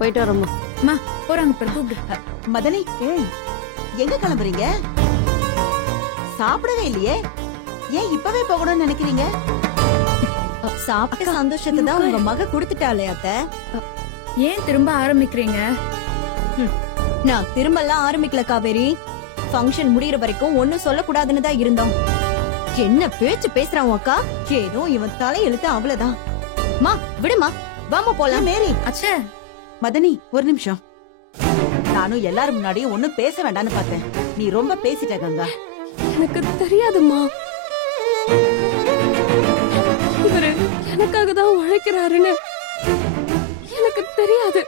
போயிட்டு வரோம்மா. அம்மா போறாங்க பாரு, கூப்பிடு. மதனி, எங்க கிளம்புறீங்க? சாப்பிடவே இல்லையே, ஏன் இப்பவே போகணும்னு நினைக்கிறீங்க? சாப்பிட்ட சந்தோஷத்தை தான் உங்க மக குடுத்துட்டாளே அத்தை. ஏன் திரும்ப ஆரம்பிக்கிறீங்க? நான் திரும்பலாம் ஆரம்பிக்கல காவேரி. ஃபங்க்ஷன் முடியற வரைக்கும் ஒண்ணும் சொல்லக்கூடாதுன்னு தான் இருந்தோம். என்ன பேச்சு பேசுறான் அக்கா? ஏதோ இவன் தலையெழுத்து அவ்வளவுதான். மா விடுமா, வாமா போலாம். மேரி, அச்சே, மதனி ஒரு நிமிஷம். நானும் எல்லாரும் முன்னாடியும் ஒண்ணும் பேச வேண்டாம்னு பார்த்தேன். நீ ரொம்ப பேசிட்ட கங்கா. எனக்கு தெரியாதும்மா, இவரு எனக்காக தான் உழைக்கிறாருன்னு எனக்கு தெரியாது.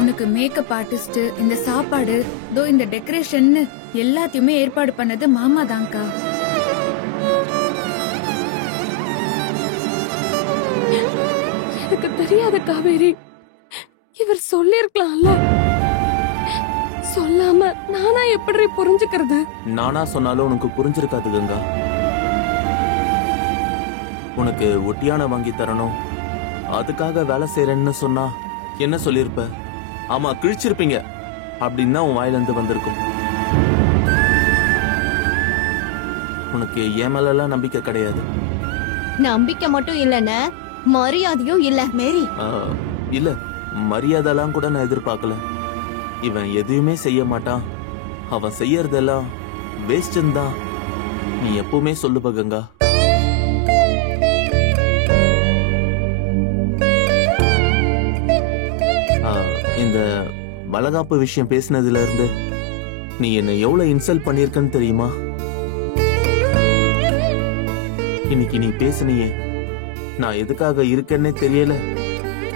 உனக்கு மேக்கப் ஆர்டிஸ்ட், இந்த சாப்பாடு, தோ இந்த டெக்கரேஷன் எல்லாத்தையுமே ஏற்பாடு பண்ணது மாமா தான்க்கா. எனக்கு தெரியாத காவேரி, இவர் சொல்லிருக்கலாம்ல. சொல்லாம நானா எப்படி புரிஞ்சுக்கிறது? நானா சொன்னாலும் உனக்கு புரிஞ்சிருக்காது கங்கா. உனக்கு ஒட்டியான வாங்கி தரணும், அதுக்காக வேலை செய்யறேன்னு சொன்னா என்ன சொல்லிருப்ப? ஆமா கிழிச்சிருப்பீங்க அப்படின்னு தான் உன் வாயில இருந்து வந்திருக்கும். உனக்கு என் மேல எல்லாம் நம்பிக்கை கிடையாது. நம்பிக்கை மட்டும் இல்லன்னு மரியாதையும் இல்ல. மேரி, இல்ல மரியாதைலாம் கூட நான் எதிர்பார்க்கல. இவன் எதுவுமே செய்ய மாட்டான், அவன் செய்யறதெல்லாம் வேஸ்ட்ன்னு தான் நீ எப்பவுமே சொல்லுப கங்கா. இந்த வளகாப்பு விஷயம் பேசினதுல இருந்து நீ என்ன எவ்வளவு இன்சல்ட் பண்ணிருக்கன்னு தெரியுமா? இன்னைக்கு நீ பேசுனியே, நான் எதுக்காக இருக்கேன்னே தெரியல,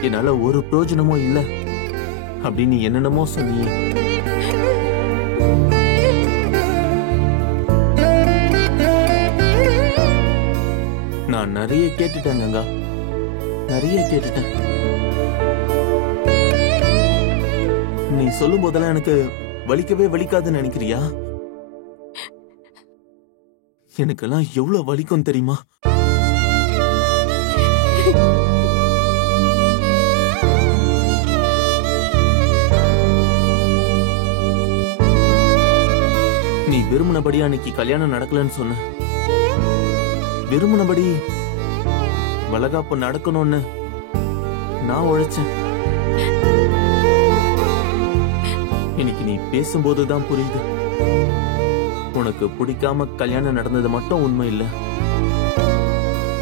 என்னால ஒரு பிரயோஜனமும் இல்ல அப்படின்னு நீ என்னென்னமோ சொன்னியே. நான் நிறைய கேட்டுட்டேன் கங்கா, நிறைய கேட்டுட்டேன். நீ சொல்லும் போதெல்லாம் எனக்கு வலிக்கவே வலிக்காதுன்னு நினைக்கிறியா? எனக்கெல்லாம் எவ்வளவு வலிக்கும் தெரியுமா? நீ விரும்பினபடி அன்னைக்கு கல்யாணம் நடக்கலன்னு சொன்ன, விரும்பினபடி வளகாப்பு நடக்கணும்னு நான் உழைச்சேன். இன்னைக்கு நீ பேசும்போதுதான் புரியுது, உனக்கு பிடிக்காம கல்யாணம் நடந்தது மட்டும் உண்மை இல்ல,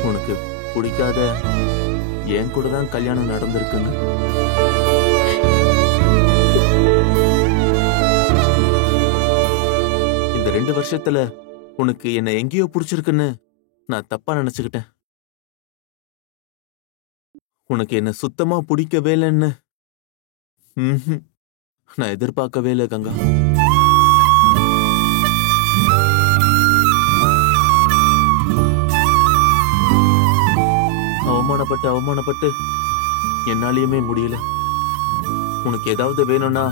உனக்கு பிடிக்காத என் கூட தான் கல்யாணம் நடந்திருக்குங்க. இந்த 2 வருஷத்துல உனக்கு என்ன எங்கேயோ பிடிச்சிருக்குன்னு நான் தப்பா நினைச்சுக்கிட்டேன். உனக்கு என்ன சுத்தமா பிடிக்கவே இல்லைன்னு நான் எதிர்பார்க்கவே இல்லை கங்கா. அவமானப்பட்டு அவமானப்பட்டு என்னாலயுமே முடியல. உனக்கு ஏதாவது வேணும்னா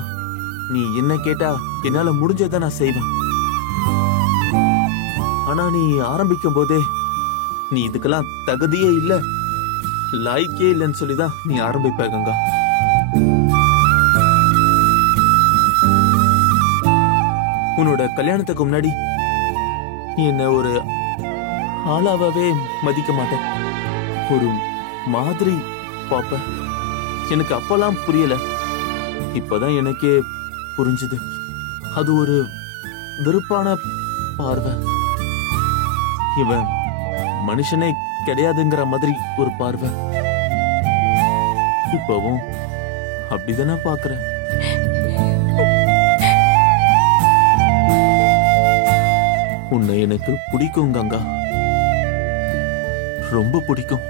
நீ என்ன கேட்டா என்னால முடிஞ்சதை நான் செய்வேன். ஆனா நீ ஆரம்பிக்கும் போதே நீ இதுக்கெல்லாம் தகுதியே இல்ல, லாய்க்கே இல்லைன்னு சொல்லிதான் நீ ஆரம்பிப்ப கங்கா. உன்னோட கல்யாணத்துக்கு முன்னாடி நீ என்ன ஒரு ஆளாவே மதிக்க மாட்டேன், ஒரு மாதிரி பாப்ப. எனக்கு அப்பெல்லாம் புரியல, இப்பதான் எனக்கே புரிஞ்சுது. அது ஒரு வெறுப்பான பார்வை, இவன் மனுஷனே கிடையாதுங்கிற மாதிரி ஒரு பார்வை. இப்பவும் அப்படிதானே பாக்குறேன். உன்னை எனக்கு பிடிக்கும் கங்கா, ரொம்ப பிடிக்கும்.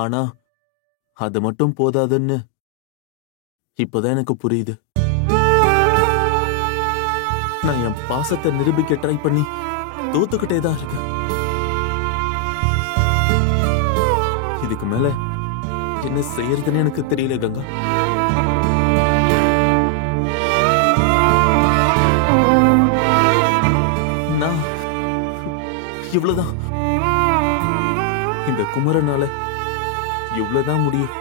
ஆனா அது மட்டும் போதாதுன்னு இப்பதான் எனக்கு புரியுது. நான் என் பாசத்தை நிரூபிக்க ட்ரை பண்ணி தோத்துக்கிட்டே தான் இருக்கேன். இதுக்கு மேல என்ன செய்யறதுன்னு எனக்கு தெரியல கங்கா. நான் இவ்வளவுதான் இந்த குமரனால இவ்வளவுதான் முடியும்.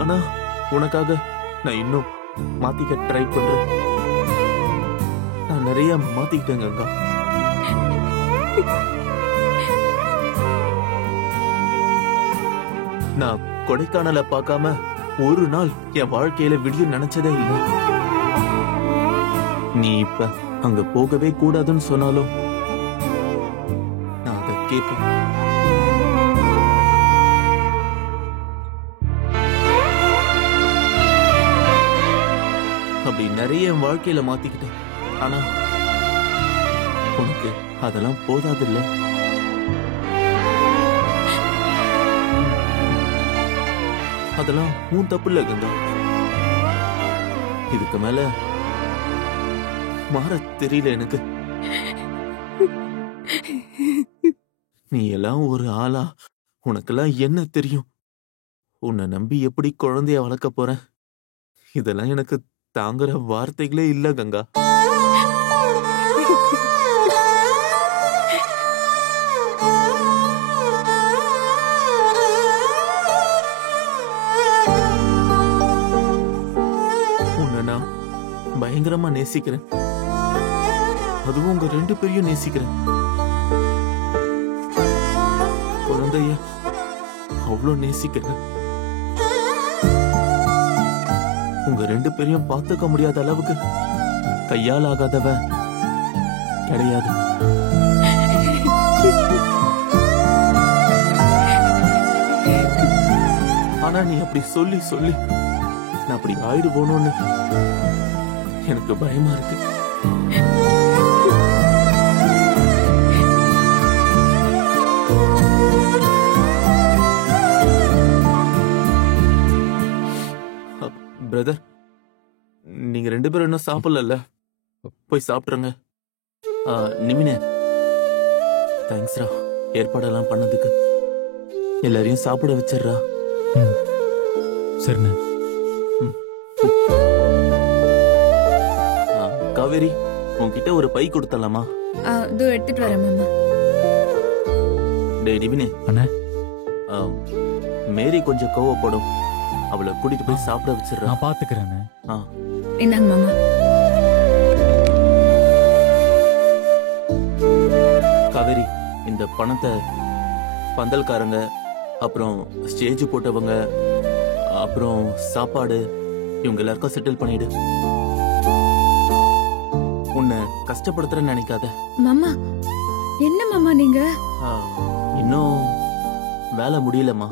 ஆனா உனக்காக நான் இன்னும் மாத்திக்க ட்ரை பண்றேன். நான் நிறைய மாத்திக்கிட்டேங்க அக்கா. நான் கொடைக்கானலை பார்க்காம ஒரு நாள் என் வாழ்க்கையில விடியும் நினைச்சதே இல்லை. நீ இப்ப அங்க போகவே கூடாதுன்னு சொன்னாலும் நான் அதை கேட்பேன். அப்படி நிறைய என் வாழ்க்கையில மாத்திக்கிட்டேன். ஆனா உனக்கு அதெல்லாம் போதாது இல்ல? அதெல்லாம் உன் தப்பு இல்ல கங்கா. இதுக்கு மேல மாற தெரியல எனக்கு. நீ எல்லாம் ஒரு ஆளா? உனக்கெல்லாம் என்ன தெரியும்? உன்னை நம்பி எப்படி குழந்தைய வளர்க்க போறேன்? இதெல்லாம் எனக்கு தாங்குற வார்த்தைகளே இல்ல கங்கா. உன்னை நான் பயங்கரமா நேசிக்கிறேன். அதுவும் உங்க 2 பேரையும் நேசிக்கிறேன். குழந்தைய அவ்வளவு நேசிக்கிறேன். உங்க 2 பேரையும் பார்த்துக்க முடியாத அளவுக்கு கையால் ஆகாதவ கிடையாது. ஆனா நீ அப்படி சொல்லி சொல்லி நான் அப்படி ஆயிடுவோன்னு எனக்கு பயமா இருக்கு. பிரதர், நீங்க 2 பேரும் இன்னும் சாப்பிடல, போய் சாப்பிடுங்க. நிமினே, தேங்க்ஸ்ரா ஏற்பாடெல்லாம் பண்ணதுக்கு. எல்லாரையும் சாப்பிட வச்சிடுறா. சரிண்ணே. காவேரி, உன்கிட்ட ஒரு பை கொடுத்தலாமா? இதோ எடுத்துட்டு வரேன் மாமா. டேய் நிமினே அண்ணே, மேரி கொஞ்சம் கோவப்படும். அவளை கூட்டிட்டு போய் சாப்பிட வச்சிடுறா. நான் பாத்துக்கிறேன். இந்தாங்க மாமா. காவேரி, இந்த பணத்தை பந்தல்காரங்க, அப்புறம் ஸ்டேஜ் போட்டவங்க, அப்புறம் சாப்பாடு, இவங்க எல்லாருக்கும் செட்டில் பண்ணிடு. உன்னை கஷ்டப்படுத்துறேன்னு நினைக்காத. மாமா, என்ன மாமா நீங்க? இன்னும் வேலை முடியலம்மா.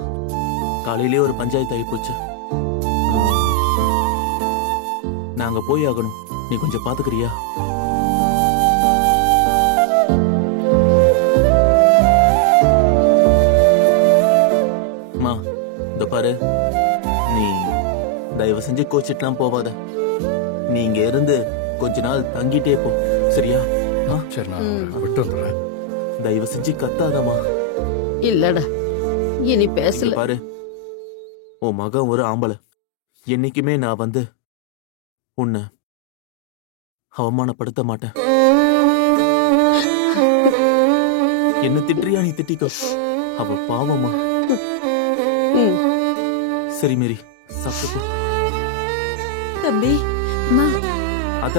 காலையிலேயே ஒரு பஞ்சாயத்து ஆகி போச்சு. நாங்க போய் ஆகணும். நீ கொஞ்சம் பாத்துக்கிறியா? மா, இந்த பாரு, நீ தயவு செஞ்சு கோச்சிட்டுலாம் போவாத. நீ இங்க இருந்து கொஞ்ச நாள் தங்கிட்டே போ, சரியா? சரி, நான் விட்டு வந்துடுறேன். தயவு செஞ்சு கத்தாதமா. இல்லடா, இனி பேசல. பாரு, உன் மகன் ஒரு ஆம்பளை. என்னைக்குமே நான் வந்து உன்னை அவமானப்படுத்த மாட்டேன். என்ன திட்டுறியா? நீ திட்டிக்கோ, அவ பாவமா. சரி மேரி, சாப்பிட்டு போ. தம்பி, அத்த,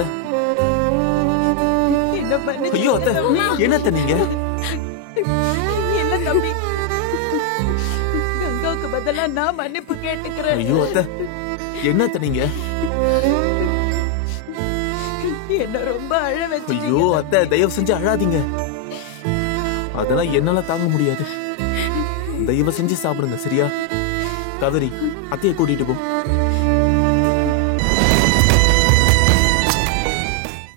என்ன பண்ணு? ஐயோ அத்த, என்னத்த நீங்க? இல்ல தம்பி, கங்காவுக்கு பதிலா நான் மன்னிப்பு கேட்டுக்கிறேன். ஐயோ அத்த, என்னத்த நீங்க? என்ன ரொம்ப அழ வச்சு. ஐயோ அத்தை, தயவு செஞ்சு அழாதீங்க. அதெல்லாம் என்னால தாங்க முடியாது. தயவு செஞ்சு சாப்பிடுங்க, சரியா? காவேரி, அத்தைய கூட்டிட்டு போ.